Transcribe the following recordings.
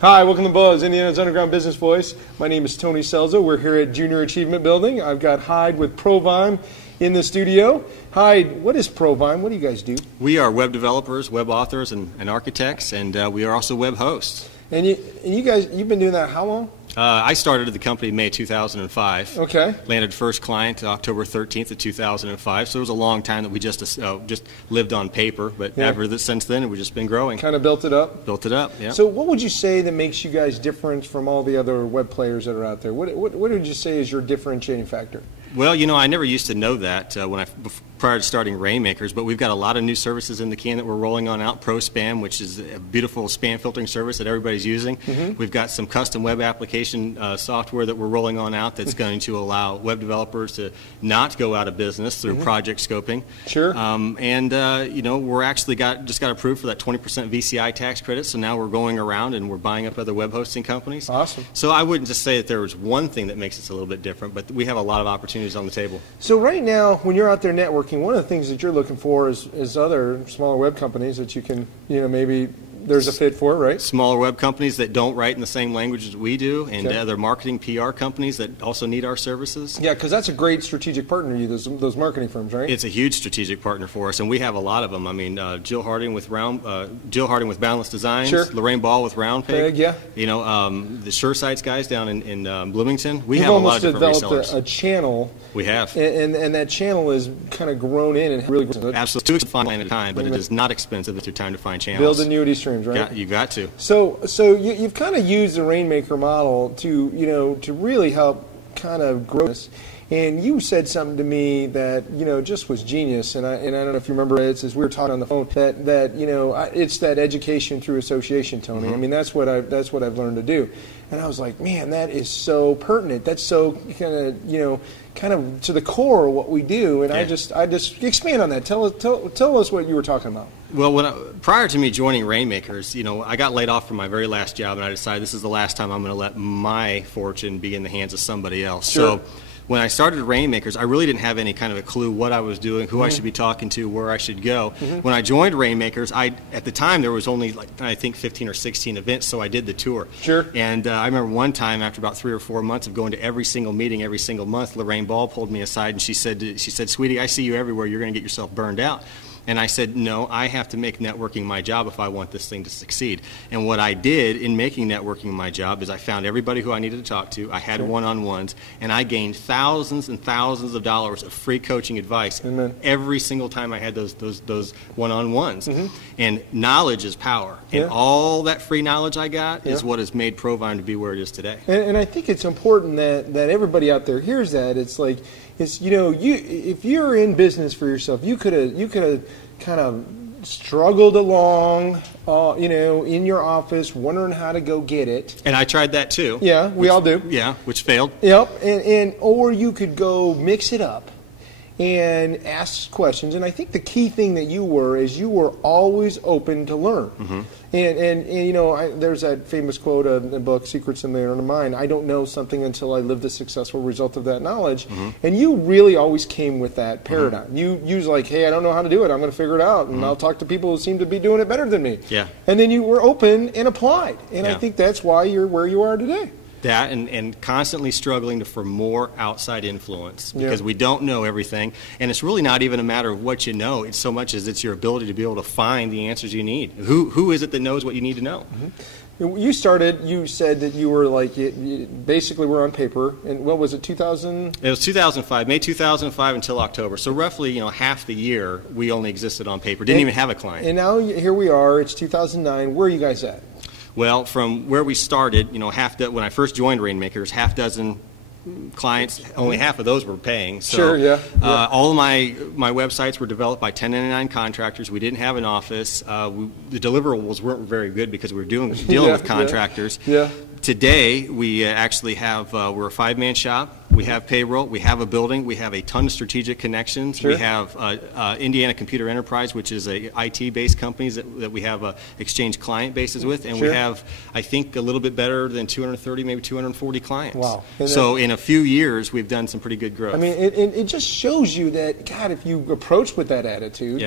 Hi, welcome to Buzz, Indiana's Underground Business Voice. My name is Tony Selzo. We're here at Junior Achievement Building. I've got Heid with ProVim in the studio. Heid, what is ProVim? What do you guys do? We are web developers, web authors, and architects, and we are also web hosts. And you guys, you've been doing that how long? I started at the company in May 2005. Okay. Landed first client October 13th of 2005. So it was a long time that we just lived on paper. But since then, we've just been growing. Kind of built it up? Built it up, yeah. So what would you say that makes you guys different from all the other web players that are out there? What would you say is your differentiating factor? Well, you know, I never used to know that prior to starting Rainmakers, but we've got a lot of new services in the can that we're rolling on out. ProSpam, which is a beautiful spam filtering service that everybody's using. Mm-hmm. We've got some custom web application software that we're rolling on out that's going to allow web developers to not go out of business through project scoping. Sure. You know, we're actually just got approved for that 20% VCI tax credit, so now we're going around and we're buying up other web hosting companies. Awesome. So I wouldn't just say that there was one thing that makes us a little bit different, but we have a lot of opportunities on the table. So right now, when you're out there networking, one of the things that you're looking for is other smaller web companies that you can, you know, maybe there's a fit for, right? Smaller web companies that don't write in the same language as we do, and other marketing PR companies that also need our services. Yeah, because that's a great strategic partner to you, those marketing firms, right? It's a huge strategic partner for us, and we have a lot of them. I mean, Jill Harding with Boundless Designs, sure. Lorraine Ball with Round Peg, yeah. You know, the Sure Sites guys down in Bloomington. We You've have a lot of different resellers. You've almost developed a channel. We have, and that channel is kind of grown in and really grown. Absolutely, too expensive at a time, but it is not expensive at your time to find channels. Build annuity streams, right? You got to. So you've kind of used the Rainmaker model to really help kind of grow this. And you said something to me that just was genius. And I don't know if you remember it. As we were talking on the phone, that it's that education through association, Tony. Mm-hmm. I mean that's what I've learned to do. And I was like, man, that is so pertinent. That's so kind of to the core of what we do. And I just expand on that. Tell us what you were talking about. Well, prior to me joining Rainmakers, I got laid off from my very last job, and I decided this is the last time I'm going to let my fortune be in the hands of somebody else. Sure. So when I started Rainmakers, I really didn't have any kind of a clue what I was doing, who I should be talking to, where I should go. Mm-hmm. When I joined Rainmakers, at the time there was only I think 15 or 16 events, so I did the tour. Sure. And I remember one time after about 3 or 4 months of going to every single meeting every single month, Lorraine Ball pulled me aside and she said, "Sweetie, I see you everywhere. You're going to get yourself burned out." And I said, no, I have to make networking my job if I want this thing to succeed. And what I did in making networking my job is I found everybody who I needed to talk to. I had one-on-ones, and I gained thousands and thousands of dollars of free coaching advice every single time I had those one-on-ones. Mm-hmm. And knowledge is power. And all that free knowledge I got is what has made ProVim to be where it is today. And I think it's important that everybody out there hears that. It's like, if you're in business for yourself, you could have kind of struggled along, in your office, wondering how to go get it. And I tried that too. Yeah, we all do. Yeah, which failed. Yep, or you could go mix it up and ask questions. And I think the key thing that you were always open to learn. Mm-hmm. And there's that famous quote in the book, Secrets in the Art of Mind, I don't know something until I live the successful result of that knowledge. Mm-hmm. And you really always came with that paradigm. Mm-hmm. You was like, hey, I don't know how to do it. I'm going to figure it out. And I'll talk to people who seem to be doing it better than me. Yeah. And then you were open and applied. And I think that's why you're where you are today. That and constantly struggling for more outside influence because we don't know everything, and it's really not even a matter of what you know. It's so much as it's your ability to be able to find the answers you need. Who is it that knows what you need to know? Mm-hmm. You said that you were like, basically were on paper, and what was it, 2000? It was 2005, May 2005 until October. So roughly, half the year we only existed on paper, didn't even have a client. And now here we are, it's 2009. Where are you guys at? Well, from where we started, when I first joined Rainmakers, half dozen clients, only half of those were paying. So, sure, yeah. All of my websites were developed by 1099 contractors. We didn't have an office. The deliverables weren't very good because we were dealing with contractors. Yeah. Today, we actually have, we're a 5-man shop. We have payroll. We have a building. We have a ton of strategic connections. Sure. We have Indiana Computer Enterprise, which is a IT-based companies that we have exchange client bases with. And we have, I think, a little bit better than 230, maybe 240 clients. Wow. So in a few years, we've done some pretty good growth. I mean, it just shows you that, God, if you approach with that attitude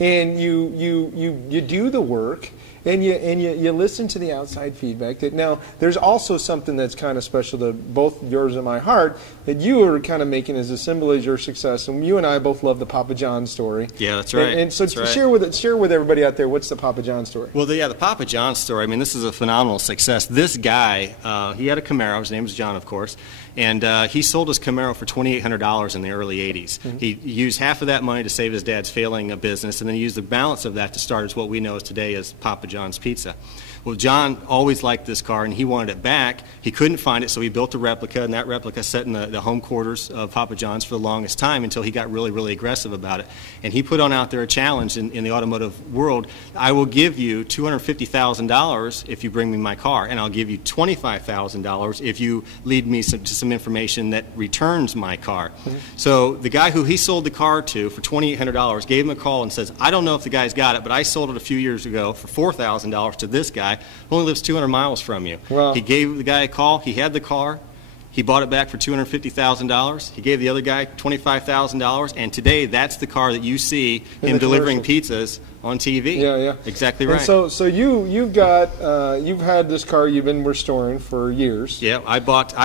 and you do the work, And you listen to the outside feedback. Now, there's also something that's kind of special to both yours and my heart that you are kind of making as a symbol of your success. And you and I both love the Papa John story. Yeah, that's right. And so that's share with everybody out there, what's the Papa John story? Well, the Papa John story, I mean, this is a phenomenal success. This guy, he had a Camaro. His name was John, of course. And he sold his Camaro for $2,800 in the early 80s. Mm-hmm. He used half of that money to save his dad's failing business, and then he used the balance of that to start as what we know as today as Papa John's Pizza. Well, John always liked this car, and he wanted it back. He couldn't find it, so he built a replica, and that replica sat in the home quarters of Papa John's for the longest time until he got really, really aggressive about it. And he put on out there a challenge in the automotive world. I will give you $250,000 if you bring me my car, and I'll give you $25,000 if you lead me to some information that returns my car. Mm-hmm. So the guy who he sold the car to for $2,800 gave him a call and says, I don't know if the guy's got it, but I sold it a few years ago for $4,000 to this guy who only lives 200 miles from you. Wow. He gave the guy a call. He had the car. He bought it back for $250,000. He gave the other guy $25,000, and today that's the car that you see him delivering pizzas on TV. Yeah. Exactly right. And so you've had this car you've been restoring for years. Yeah, I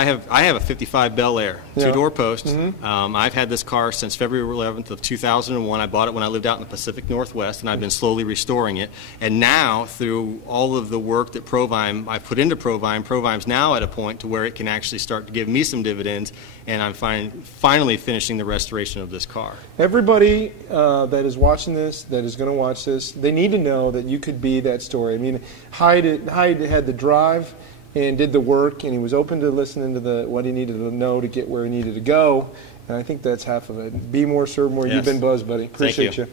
have a '55 Bel Air, two-door post. Mm-hmm. I've had this car since February 11th of 2001. I bought it when I lived out in the Pacific Northwest, and I've been slowly restoring it. And now, through all of the work that ProVim I put into ProVim's now at a point to where it can actually start to give me some dividends, and I'm finally finishing the restoration of this car. Everybody that is watching this, that is going to watch this, they need to know that you could be that story. I mean, Heid had the drive and did the work, and he was open to listening to what he needed to know to get where he needed to go. And I think that's half of it. Be more, serve more. Yes. You've been buzzed, buddy. Appreciate you.